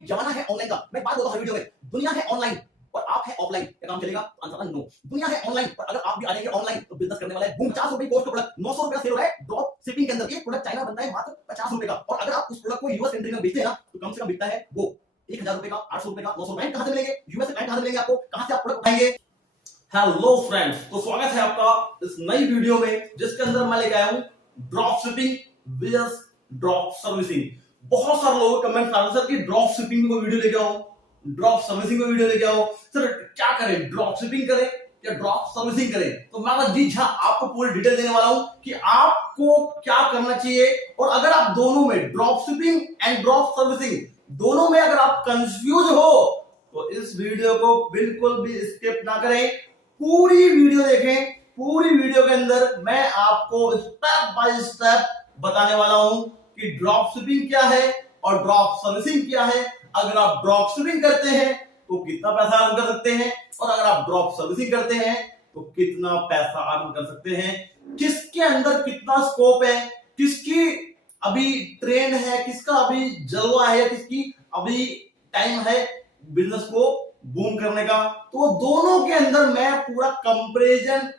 जमाना है ऑनलाइन का। मैं बात बोलता हूँ वीडियो में, दुनिया है ऑनलाइन और आप है ऑफलाइन, क्या काम चलेगा? Answer no. दुनिया है ऑनलाइन और अगर आप भी आ जाएंगे ऑनलाइन तो बिजनेस करने वाला है बूम। 50 रुपए कॉस्ट का प्रोडक्ट 900 रुपए सेल हो रहा है ड्रॉप शिपिंग के अंदर। एक प्रोडक्ट चाइना बनता है मात्र 50 रुपए का, और अगर आप उस प्रोडक्ट को यूएस कंट्री में बेचते हैं ना तो कम से कम बिकता है वो 1000 रुपए का, 800 रुपए का, 900 रुपए। कहां से मिलेंगे? यूएस से कहां से मिलेंगे आपको? कहां से आप प्रोडक्ट उठाएंगे? हेलो फ्रेंड्स, तो स्वागत है आपका इस नई वीडियो में जिसके अंदर मैं लेके आया हूं drop shipping with drop servicing. बहुत सारे लोगों के कमेंट आ रहे सर कि ड्रॉप शिपिंग को वीडियो लेके आओ, ड्रॉप सर्विसिंग को वीडियो लेके आओ। सर क्या करें, ड्रॉप शिपिंग करें या ड्रॉप सर्विसिंग करें? तो मैं जी हाँ आपको पूरी डिटेल देने वाला हूं कि आपको क्या करना चाहिए। और अगर आप दोनों में drop shipping and drop servicing दोनों में अगर आप कंफ्यूज हो तो इस वीडियो को बिल्कुल भी स्किप ना करें, पूरी वीडियो देखें। पूरी वीडियो के अंदर मैं आपको स्टेप बाय स्टेप बताने वाला हूं कि ड्रॉप शिपिंग क्या है और ड्रॉप सर्विसिंग क्या है। अगर आप ड्रॉप शिपिंग करते हैं तो कितना पैसा अर्न कर सकते हैं, और अगर आप ड्रॉप सर्विसिंग करते हैं तो कितना पैसा अर्न कर सकते हैं, किसके अंदर कितना स्कोप है, किसकी अभी ट्रेंड है, किसका अभी जलवा है, किसकी अभी टाइम है बिजनेस को बूम करने का। तो दोनों के अंदर मैं पूरा कंपैरिजन,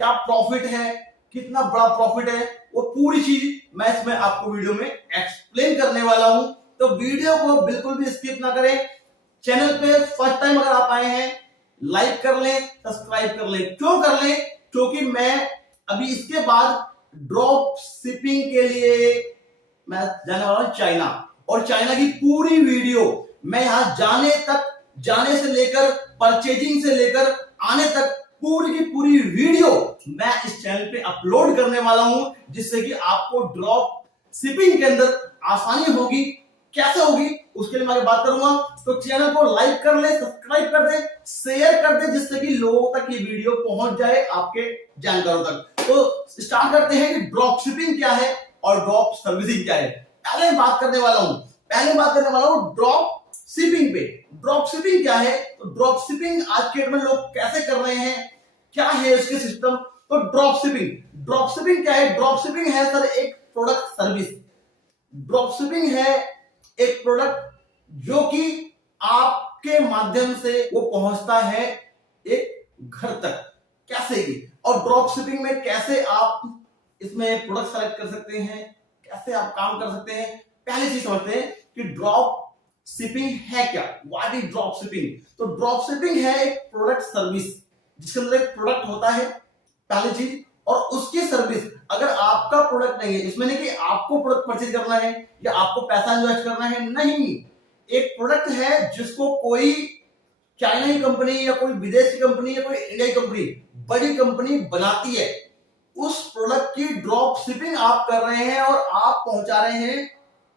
क्या प्रॉफिट है, कितना बड़ा प्रॉफिट है, वो पूरी चीज मैं इसमें आपको वीडियो में एक्सप्लेन करने वाला हूं। तो वीडियो को बिल्कुल भी स्किप ना करें। चैनल पे फर्स्ट टाइम अगर आप आए हैं लाइक कर लें, सब्सक्राइब कर लें। क्यों कर लें? क्योंकि मैं अभी इसके बाद ड्रॉप शिपिंग के लिए मैं जाने वाला हूं चाइना, और चाइना की पूरी वीडियो मैं यहां जाने से लेकर परचेजिंग से लेकर आने तक पूरी की पूरी वीडियो मैं इस चैनल पे अपलोड करने वाला हूं, जिससे कि आपको ड्रॉप शिपिंग के अंदर आसानी होगी। कैसे होगी उसके लिए मैं बात करूंगा। तो चैनल को लाइक कर ले, सब्सक्राइब कर दे, शेयर कर दे, जिससे कि लोगों तक ये वीडियो पहुंच जाए, आपके जानकारों तक। तो स्टार्ट करते हैं कि ड्रॉप शिपिंग क्या है और ड्रॉप सर्विसिंग क्या है। पहले बात करने वाला हूं ड्रॉप शिपिंग पे। ड्रॉप शिपिंग क्या है? तो ड्रॉप शिपिंग आज के डेट में लोग कैसे कर रहे हैं, क्या है इसके सिस्टम? तो ड्रॉप शिपिंग क्या है? ड्रॉप शिपिंग है सर एक प्रोडक्ट सर्विस। ड्रॉप शिपिंग है एक प्रोडक्ट जो कि आपके माध्यम से वो पहुंचता है एक घर तक। कैसे की? और ड्रॉप शिपिंग में कैसे आप इसमें प्रोडक्ट सेलेक्ट कर सकते हैं, कैसे आप काम कर सकते हैं। पहले चीज समझते हैं कि ड्रॉप शिपिंग है क्या, व्हाट इज ड्रॉप शिपिंग। तो ड्रॉप शिपिंग है एक प्रोडक्ट सर्विस जिसके अंदर एक प्रोडक्ट होता है, पहली चीज, और उसकी सर्विस। अगर आपका प्रोडक्ट नहीं है, इसमें नहीं कि आपको प्रोडक्ट परचेज करना है या आपको पैसा इन्वेस्ट करना है, नहीं। एक प्रोडक्ट है जिसको कोई चाइना की कंपनी या कोई विदेशी कंपनी या कोई इंडिया की कंपनी, बड़ी कंपनी बनाती है। उस प्रोडक्ट की ड्रॉप शिपिंग आप कर रहे हैं और आप पहुंचा रहे हैं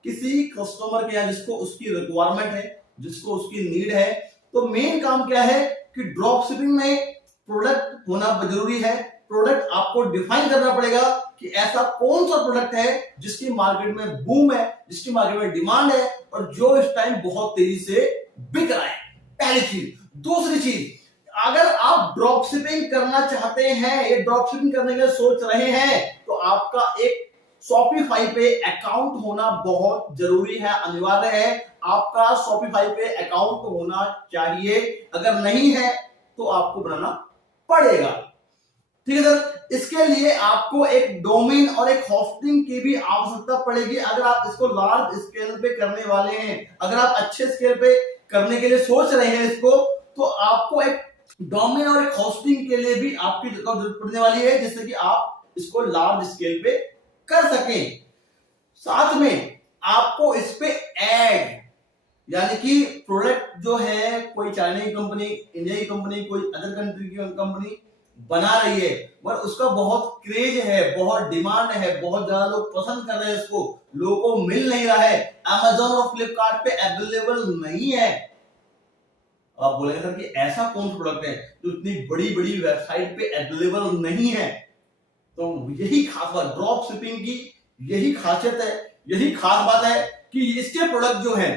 किसी कस्टमर के यहाँ जिसको उसकी रिक्वायरमेंट है, जिसको उसकी नीड है। तो मेन काम क्या है कि ड्रॉप शिपिंग में प्रोडक्ट होना जरूरी है। प्रोडक्ट आपको डिफाइन करना पड़ेगा कि ऐसा कौन सा प्रोडक्ट है जिसकी मार्केट में बूम है, जिसकी मार्केट में डिमांड है और जो इस टाइम बहुत तेजी से बिक रहा है। पहली चीज। दूसरी चीज, अगर आप ड्रॉप शिपिंग करना चाहते हैं, ये ड्रॉप शिपिंग करने के लिए सोच रहे हैं, तो आपका एक शॉपिफाई पे अकाउंट होना बहुत जरूरी है, अनिवार्य है। आपका शॉपिफाई पे अकाउंट होना चाहिए। अगर नहीं है तो आपको बनाना पड़ेगा। ठीक है सर। इसके लिए आपको एक डोमेन और एक होस्टिंग की भी आवश्यकता पड़ेगी। अगर आप इसको लार्ज स्केल पे करने वाले हैं, अगर आप अच्छे स्केल पे करने के लिए सोच रहे हैं इसको, तो आपको एक डोमेन और एक होस्टिंग के लिए भी आपकी जरूरत पड़ने वाली है, जिससे कि आप इसको लार्ज स्केल पे कर सकें। साथ में आपको इस पे ऐड, यानी कि प्रोडक्ट जो है कोई चाइना की कंपनी, इंडिया की कंपनी, कोई अदर कंट्री की कंपनी बना रही है, पर उसका बहुत क्रेज है, बहुत डिमांड है, बहुत ज्यादा लोग पसंद कर रहे हैं इसको, लोगों को मिल नहीं रहा है, अमेजोन और फ्लिपकार्ट पे अवेलेबल नहीं है। आप बोलेंगे सर कि ऐसा कौन सा प्रोडक्ट है जो इतनी बड़ी बड़ी वेबसाइट पे अवेलेबल नहीं है? तो यही खास बात ड्रॉप शिपिंग की, यही खासियत है, यही खास बात है कि इसके प्रोडक्ट जो है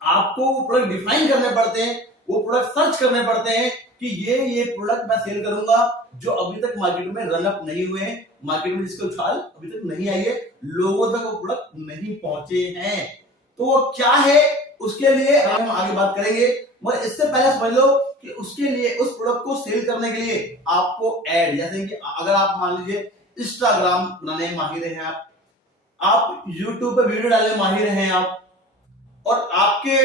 आपको वो प्रोडक्ट डिफाइन करने पड़ते हैं, वो प्रोडक्ट सर्च करने पड़ते हैं कि ये प्रोडक्ट मैं सेल करूंगा जो अभी तक मार्केट में रन अप नहीं हुए हैं, मार्केट में जिसकी उछाल अभी तक नहीं आई है, लोगों तक वो प्रोडक्ट नहीं पहुंचे हैं। तो वो क्या है उसके लिए हम आगे बात करेंगे, मगर इससे पहले समझ लो कि उसके लिए, उस प्रोडक्ट को सेल करने के लिए आपको एड, जैसे कि अगर आप मान लीजिए इंस्टाग्राम बनाने में माहिर हैं आप यूट्यूब पे वीडियो डालने में माहिर हैं आप, और आपके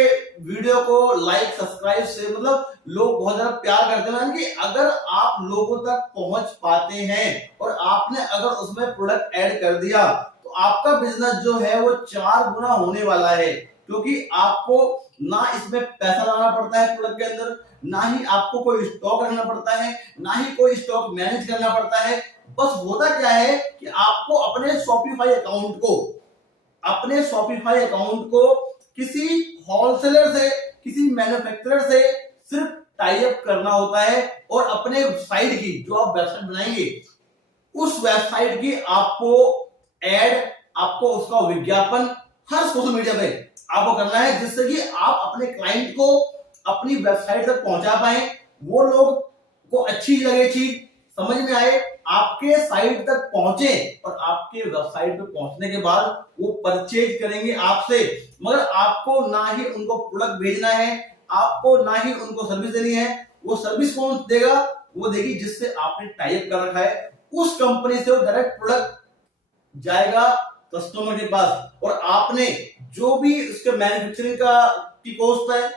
वीडियो को लाइक सब्सक्राइब से मतलब लोग बहुत ज्यादा प्यार करते हैं, कि अगर आप लोगों तक पहुंच पाते हैं और आपने अगर उसमें प्रोडक्ट ऐड कर दिया तो आपका बिजनेस जो है वो 4 गुना होने वाला है, क्योंकि आपको ना इसमें पैसा लगाना पड़ता है प्रोडक्ट के अंदर, ना ही आपको कोई स्टॉक रखना पड़ता है, ना ही कोई स्टॉक मैनेज करना पड़ता है। बस होता क्या है कि आपको अपने शॉपिफाई अकाउंट को किसी होलसेलर से, किसी मैन्युफैक्चरर से सिर्फ टाई अप करना होता है, और अपने साइट की, जो आप वेबसाइट बनाएंगे उस वेबसाइट की आपको एड, आपको उसका विज्ञापन हर सोशल मीडिया पे आपको करना है, जिससे कि आप अपने क्लाइंट को अपनी वेबसाइट तक पहुंचा पाए, वो लोग को अच्छी लगे, चीज समझ में आए, आपके साइट तक पहुंचे, और आपके वेबसाइट पे पहुंचने के बाद वो परचेज करेंगे आपसे। मगर आपको ना ही उनको प्रोडक्ट भेजना है, आपको ना ही उनको सर्विस देनी है। वो सर्विस कौन देगा? वो देगी जिससे आपने टाई अप कर रखा है, उस कंपनी से वो डायरेक्ट प्रोडक्ट जाएगा कस्टमर के पास, और आपने जो भी उसके मैन्युफैक्चरिंग की कॉस्ट है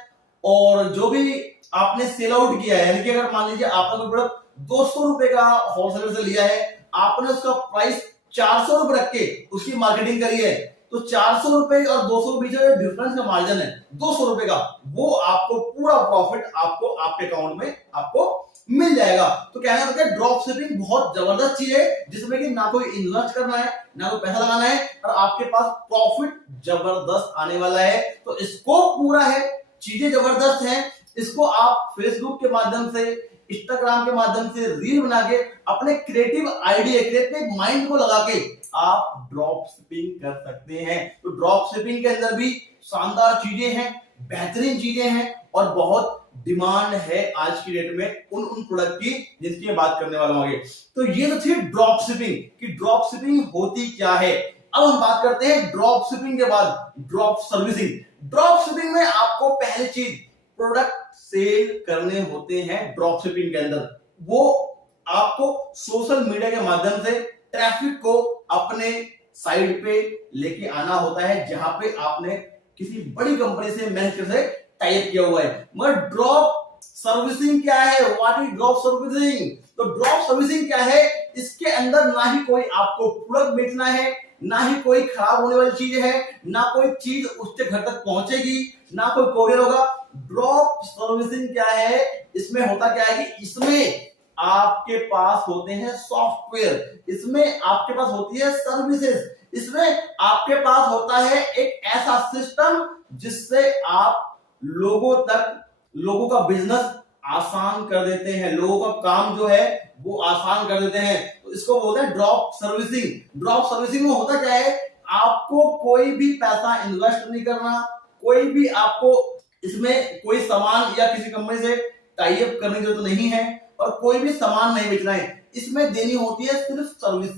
और जो भी आपने सेल आउट किया है, यानी कि अगर मान लीजिए आपने कोई प्रोडक्ट 200 रुपए का होलसेलर से लिया है, आपने उसका प्राइस 400 रुपए रख के उसकी मार्केटिंग करी है, तो 400 रुपए और 200 के बीच में डिफरेंस का मार्जिन है 200 रुपए का, वो आपको पूरा प्रॉफिट आपको आपके अकाउंट में आपको मिल जाएगा। तो कहना था कि ड्रॉप शिपिंग बहुत जबरदस्त चीज है, जिसमें कि ना कोई इन्वेस्ट करना है, ना कोई पैसा लगाना है, और आपके पास प्रॉफिट जबरदस्त आने वाला है। तो स्कोप पूरा है, चीजें जबरदस्त हैं, इसको आप फेसबुक के माध्यम से, इंस्टाग्राम के माध्यम से रील बना के अपने क्रिएटिव आइडिया, क्रिएटिव माइंड को लगा के आप ड्रॉप शिपिंग कर सकते हैं। तो ड्रॉप शिपिंग के अंदर भी शानदार चीजें हैं, बेहतरीन चीजें हैं, और बहुत डिमांड है आज की डेट में उन प्रोडक्ट की जिनकी बात करने वाला हूं आगे। तो ये तो थी ड्रॉप शिपिंग, कि ड्रॉप शिपिंग होती क्या है। अब हम बात करते हैं ड्रॉप शिपिंग के बाद ड्रॉप सर्विसिंग। ड्रॉप शिपिंग में आपको पहली चीज प्रोडक्ट सेल करने होते हैं। ड्रॉप शिपिंग के अंदर वो आपको सोशल मीडिया के माध्यम से ट्रैफिक को अपने साइड पे लेके आना होता है, जहां पे आपने किसी बड़ी कंपनी से मैनेजर से टाई अप किया हुआ है। मगर ड्रॉप सर्विसिंग क्या है? What is drop servicing? तो ड्रॉप सर्विसिंग क्या है? इसके अंदर ना ही कोई आपको प्रोडक्ट बेचना है, ना ही कोई खराब होने वाली चीज है, ना कोई चीज उसके घर तक पहुंचेगी, ना कोई कोरियर होगा। ड्रॉप सर्विसिंग क्या है? इसमें होता क्या है कि इसमें आपके पास होते हैं सॉफ्टवेयर, इसमें आपके पास होती है सर्विसेज, इसमें आपके पास होता है एक ऐसा सिस्टम जिससे आप लोगों का बिजनेस आसान कर देते हैं, लोगों का काम जो है वो आसान कर देते हैं। तो इसको बोलते हैं ड्रॉप सर्विसिंग। ड्रॉप सर्विसिंग में होता क्या है? आपको कोई भी पैसा इन्वेस्ट नहीं करना, कोई भी आपको इसमें कोई सामान या किसी कंपनी से टाई अप करने की जरूरत नहीं है, और कोई भी सामान नहीं बेचना है। इसमें देनी होती है सिर्फ सर्विस।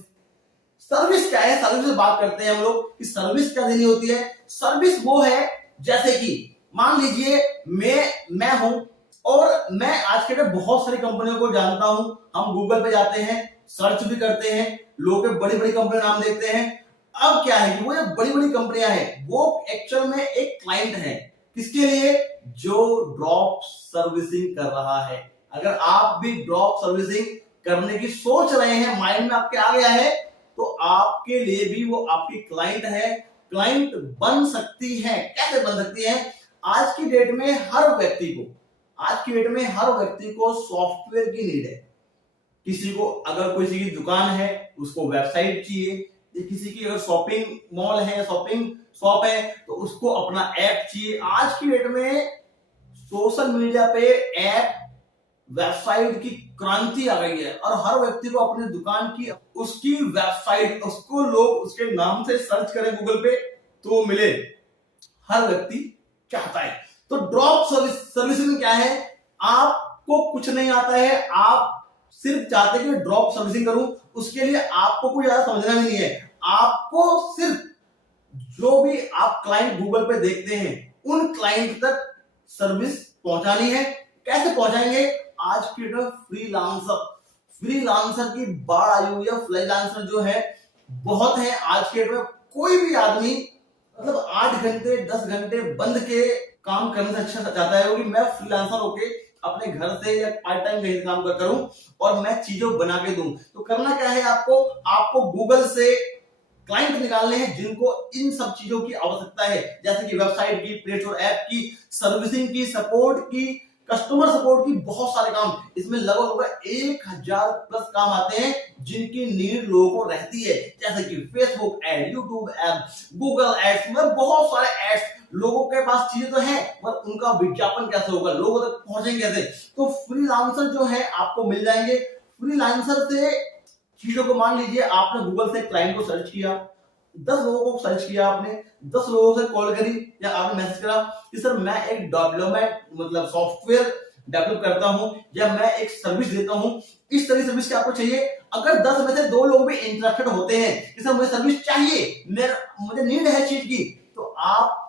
सर्विस क्या है? सर्विस से बात करते हैं हम लोग कि सर्विस क्या देनी होती है। सर्विस वो है, जैसे कि मान लीजिए मैं हूं, और मैं आज के डेट बहुत सारी कंपनियों को जानता हूं। हम गूगल पे जाते हैं, सर्च भी करते हैं, लोग बड़ी बड़ी कंपनी नाम देखते हैं। अब क्या है कि वो जो बड़ी बड़ी कंपनियां हैं वो एक्चुअल में एक क्लाइंट है, किसके लिए? जो ड्रॉप सर्विसिंग कर रहा है। अगर आप भी ड्रॉप सर्विसिंग करने की सोच रहे हैं, माइंड में आपके आ गया है, तो आपके लिए भी वो आपकी क्लाइंट है, क्लाइंट बन सकती है। कैसे बन सकती है? आज की डेट में हर व्यक्ति को सॉफ्टवेयर की नीड है। किसी को अगर किसी की दुकान है उसको वेबसाइट चाहिए, किसी की अगर शॉपिंग मॉल है, शॉपिंग शॉप है, तो उसको अपना ऐप चाहिए। आज की डेट में सोशल मीडिया पे ऐप, वेबसाइट की क्रांति आ गई है, और हर व्यक्ति को अपनी दुकान की उसकी वेबसाइट, उसको लोग उसके नाम से सर्च करें गूगल पे तो मिले, हर व्यक्ति चाहता है। तो ड्रॉप सर्विसिंग क्या है? आपको कुछ नहीं आता है, आप सिर्फ चाहते हैं कि ड्रॉप सर्विसिंग करूं, उसके लिए आपको कुछ ज्यादा समझना भी नहीं है। आपको सिर्फ जो भी आप क्लाइंट गूगल पे देखते हैं उन क्लाइंट तक सर्विस पहुंचानी है। कैसे पहुंचाएंगे? आज की डेट में फ्रीलांसर की बाढ़ आई हुई है। फ्रीलांसर जो है बहुत है आज के डेट में। कोई भी आदमी मतलब 8 घंटे 10 घंटे बंद के काम करने से अच्छा चाहता है क्योंकि मैं फ्रीलांसर होके अपने घर से या पार्ट टाइम कहीं काम करूं और मैं चीजों बना के दूं। तो करना क्या है आपको गूगल से क्लाइंट निकालने हैं जिनको इन सब चीजों की आवश्यकता है, जैसे कि वेबसाइट की, प्ले स्टोर ऐप की, सर्विसिंग की, सपोर्ट की, कस्टमर सपोर्ट की, बहुत सारे काम। इसमें लगभग 1000 प्लस काम आते हैं जिनकी नीड लोगों को रहती है, जैसे कि Facebook ad, YouTube ad, Google ads में बहुत सारे एड्स। लोगों के पास चीजें तो हैं पर उनका विज्ञापन कैसे होगा, लोगों तक पहुंचेंगे कैसे? तो फ्रीलांसर जो है आपको मिल जाएंगे। फ्रीलांसर से चीजों को, मान लीजिए आपने गूगल से क्लाइंट को सर्च किया, 10 लोगों को सर्च किया आपने, 10 लोगों से कॉल करी या आपने मैसेज करा कि सर मैं एक डेवलपमेंट मतलब सॉफ्टवेयर डेवलप करता हूं या मैं एक सर्विस देता हूं, इस तरह की सर्विस की आपको चाहिए। अगर 10 में से 2 लोग भी इंटरेस्टेड होते हैं कि सर मुझे सर्विस चाहिए, मुझे नीड है चीज की, तो आप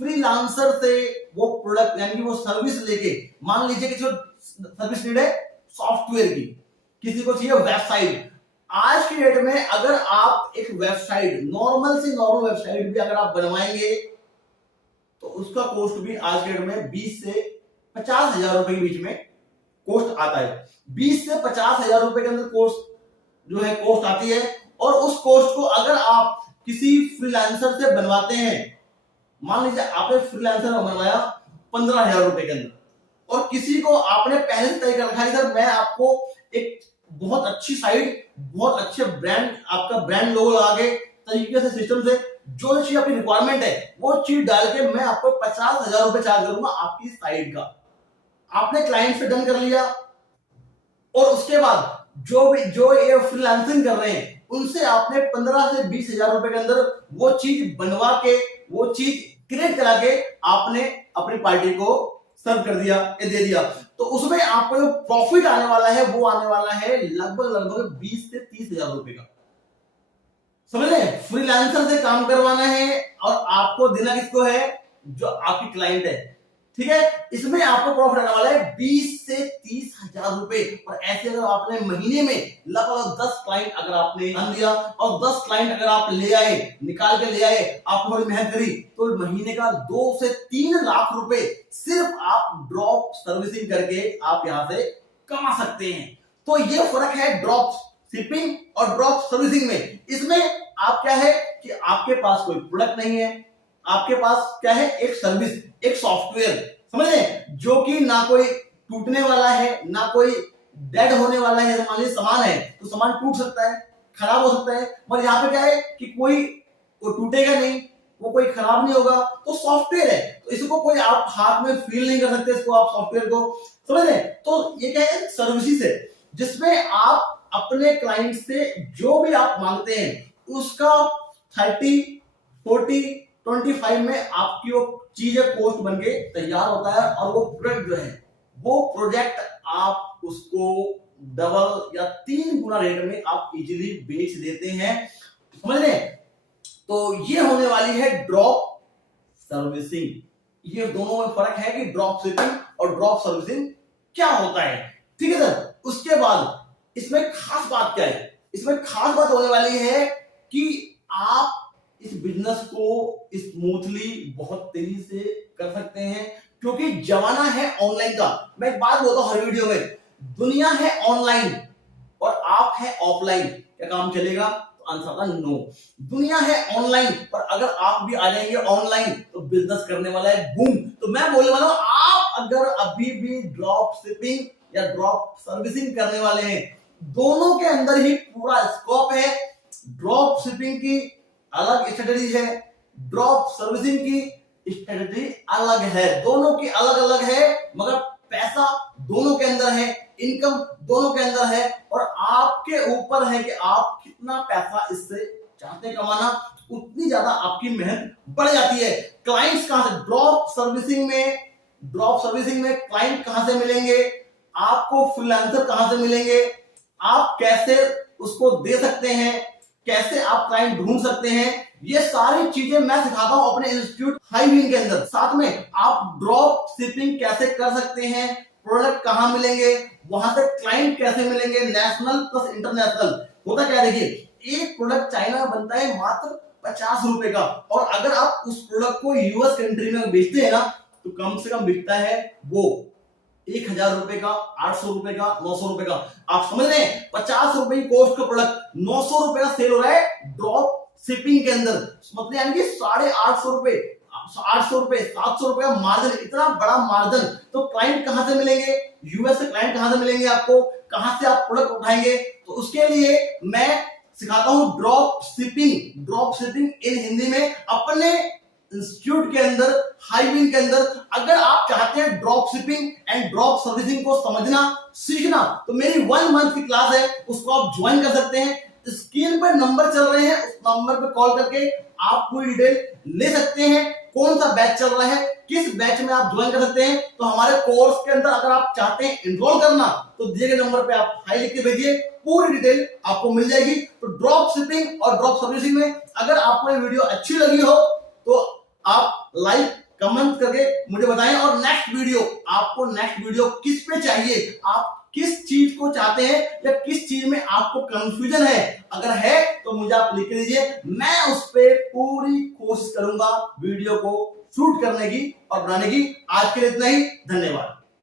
फ्रीलांसर से वो प्रोडक्ट यानी कि वो सर्विस लेके, मान लीजिए कि जो सर्विस नीड है सॉफ्टवेयर की, किसी को चाहिए वेबसाइट। आज की डेट में अगर आप एक वेबसाइट नॉर्मल वेबसाइट भी अगर आप बनवाएंगे तो उसका कॉस्ट भी आज के डेट में 20 से 50 हजार रुपए के बीच में कॉस्ट आता है। 20 से 50 हजार रुपए के अंदर कॉस्ट आती है। और उस कॉस्ट को अगर आप किसी फ्रीलांसर से बनवाते हैं, मान लीजिए आपने फ्रीलांसर बनवाया 15,000 रुपए के अंदर, और किसी को आपने पहले से तय कर रखा है सर मैं आपको एक बहुत अच्छी साइट, बहुत अच्छे ब्रांड, आपका ब्रांड लोगो लगा के तरीके से सिस्टम से जो चीज आपकी रिक्वायरमेंट है वो चीज डाल के मैं आपको 50,000 रुपए चार्ज करूंगा आपकी साइट का। आपने क्लाइंट से डन कर लिया और उसके बाद जो ये फ्रीलांसिंग कर रहे हैं उनसे आपने 15 से 20 हजार रुपए के अंदर वो चीज बनवा के, वो चीज क्रिएट करा के आपने अपनी पार्टी को सर्व कर दिया, दे दिया। तो उसमें आपको जो प्रॉफिट आने वाला है वो आने वाला है लगभग 20 से 30 हजार रुपए का। समझ लें, फ्रीलांसर से काम करवाना है और आपको देना किसको है? जो आपकी क्लाइंट है, ठीक है। इसमें आपको प्रॉफिट आने वाला है 20 से 30 हजार रुपए। और ऐसे अगर आपने महीने में लगभग 10 क्लाइंट अगर आपने ध्यान दिया और 10 क्लाइंट अगर आप ले आए, निकाल के ले आए, आपने बड़ी मेहनत करी, तो महीने का 2 से 3 लाख रुपए सिर्फ आप ड्रॉप सर्विसिंग करके आप यहां से कमा सकते हैं। तो ये फर्क है ड्रॉप शिपिंग और ड्रॉप सर्विसिंग में। इसमें आप क्या है कि आपके पास कोई प्रोडक्ट नहीं है, आपके पास क्या है? एक सर्विस, एक सॉफ्टवेयर, समझ लें, जो कि ना कोई टूटने वाला है, ना कोई डेड होने वाला है। मान लीजिए सामान है तो सामान टूट सकता है, खराब हो सकता है, पर यहाँ पे क्या है कि कोई टूटेगा नहीं, वो कोई खराब नहीं होगा, तो सॉफ्टवेयर है, तो इसको कोई आप हाथ में फील नहीं कर सकते, इसको आप सॉफ्टवेयर को, समझ रहे? तो ये क्या है? सर्विसेज है जिसमें आप अपने क्लाइंट से जो भी आप मांगते हैं उसका 30, 40, 25 में आपकी वो चीजें कॉस्ट बन के तैयार होता है। और वो प्रोडक्ट जो है, वो प्रोजेक्ट आप उसको डबल या 3 गुना रेट में आप इजीली बेच देते हैं, समझ रहे? तो ये होने वाली है ड्रॉप सर्विसिंग। ये दोनों में फर्क है कि ड्रॉप शिपिंग और ड्रॉप सर्विसिंग क्या होता है, ठीक है सर। उसके बाद इसमें खास बात क्या है? इसमें खास बात होने वाली है कि आप इस बिजनेस को स्मूथली बहुत तेजी से कर सकते हैं क्योंकि जमाना है ऑनलाइन का। मैं एक बात बोलता हूं हर वीडियो में, दुनिया है ऑनलाइन और आप है ऑफलाइन, क्या काम चलेगा? तो आंसर था नो। दुनिया है ऑनलाइन पर अगर आप भी आ जाएंगे ऑनलाइन तो बिजनेस करने वाला है बूम। तो मैं बोलने वाला हूं, आप अगर अभी भी ड्रॉप शिपिंग या ड्रॉप सर्विसिंग करने वाले हैं, दोनों के अंदर ही पूरा स्कोप है। ड्रॉप शिपिंग की अलग स्ट्रेटजी है, ड्रॉप सर्विसिंग की स्ट्रेटजी अलग है, दोनों की अलग अलग है, मगर पैसा दोनों के अंदर है, इनकम दोनों के अंदर है, और आपके ऊपर है कि आप कितना पैसा इससे चाहते हैं कमाना, उतनी ज्यादा आपकी मेहनत बढ़ जाती है। क्लाइंट्स कहां से? ड्रॉप सर्विसिंग में क्लाइंट कहां से मिलेंगे आपको? फ्रीलांसर कहां से मिलेंगे? आप कैसे उसको दे सकते हैं, कैसे आप क्लाइंट ढूंढ सकते हैं, ये सारी चीजें मैं सिखाता हूं अपने इंस्टीट्यूट हाईविन के अंदर। साथ में आप ड्रॉप शिपिंग कैसे कर सकते हैं, प्रोडक्ट कहां मिलेंगे, वहां से क्लाइंट कैसे मिलेंगे, नेशनल प्लस इंटरनेशनल। होता क्या है, देखिए एक प्रोडक्ट चाइना में बनता है मात्र 50 रुपए का, और अगर आप उस प्रोडक्ट को यूएस कंट्री में बेचते हैं ना तो कम से कम बिकता है वो 1000 रुपए का, 800 रुपए का, 900 रुपए का। आप समझ रहे हैं, 50 रुपए की कॉस्ट का प्रोडक्ट 900 रुपए का सेल हो रहा है ड्रॉप शिपिंग के अंदर। मतलब यानी कि 850 रुपए, 800 रुपए, 700 रुपए का मार्जिन, इतना बड़ा मार्जिन। तो क्लाइंट कहां से मिलेंगे, यूएस से क्लाइंट कहां से मिलेंगे, आपको कहां से आप प्रोडक्ट उठाएंगे। तो उसके लिए मैं सिखाता हूं drop shipping. Drop shipping in Hindi में अपने इंस्टीट्यूट के अंदर, हाईविन के अंदर। अगर आप चाहते हैं drop shipping and drop servicing को समझना, सीखना, तो मेरी 1 मंथ की क्लास है, उसको आप ज्वाइन कर सकते हैं। स्क्रीन पर नंबर चल रहे हैं, उस नंबर पर कॉल करके आप पूरी डिटेल ले सकते हैं। कौन सा बैच चल रहा है, किस बैच में आप ज्वाइन कर सकते हैं। तो हमारे कोर्स के अंदर अगर आप चाहते हैं एनरोल करना तो दिए गए नंबर पे आप हाई लिख के भेजिए, पूरी डिटेल आपको मिल जाएगी। तो ड्रॉप शिपिंग और ड्रॉप सर्विसिंग में अगर आपको ये वीडियो अच्छी लगी हो तो आप लाइक कमेंट करके मुझे बताएं। और नेक्स्ट वीडियो किस पे चाहिए, आप किस चीज को चाहते हैं या किस चीज में आपको कंफ्यूजन है, अगर है तो मुझे आप लिख दीजिए, मैं उस पे पूरी कोशिश करूंगा वीडियो को शूट करने की और बनाने की। आज के लिए इतना ही, धन्यवाद।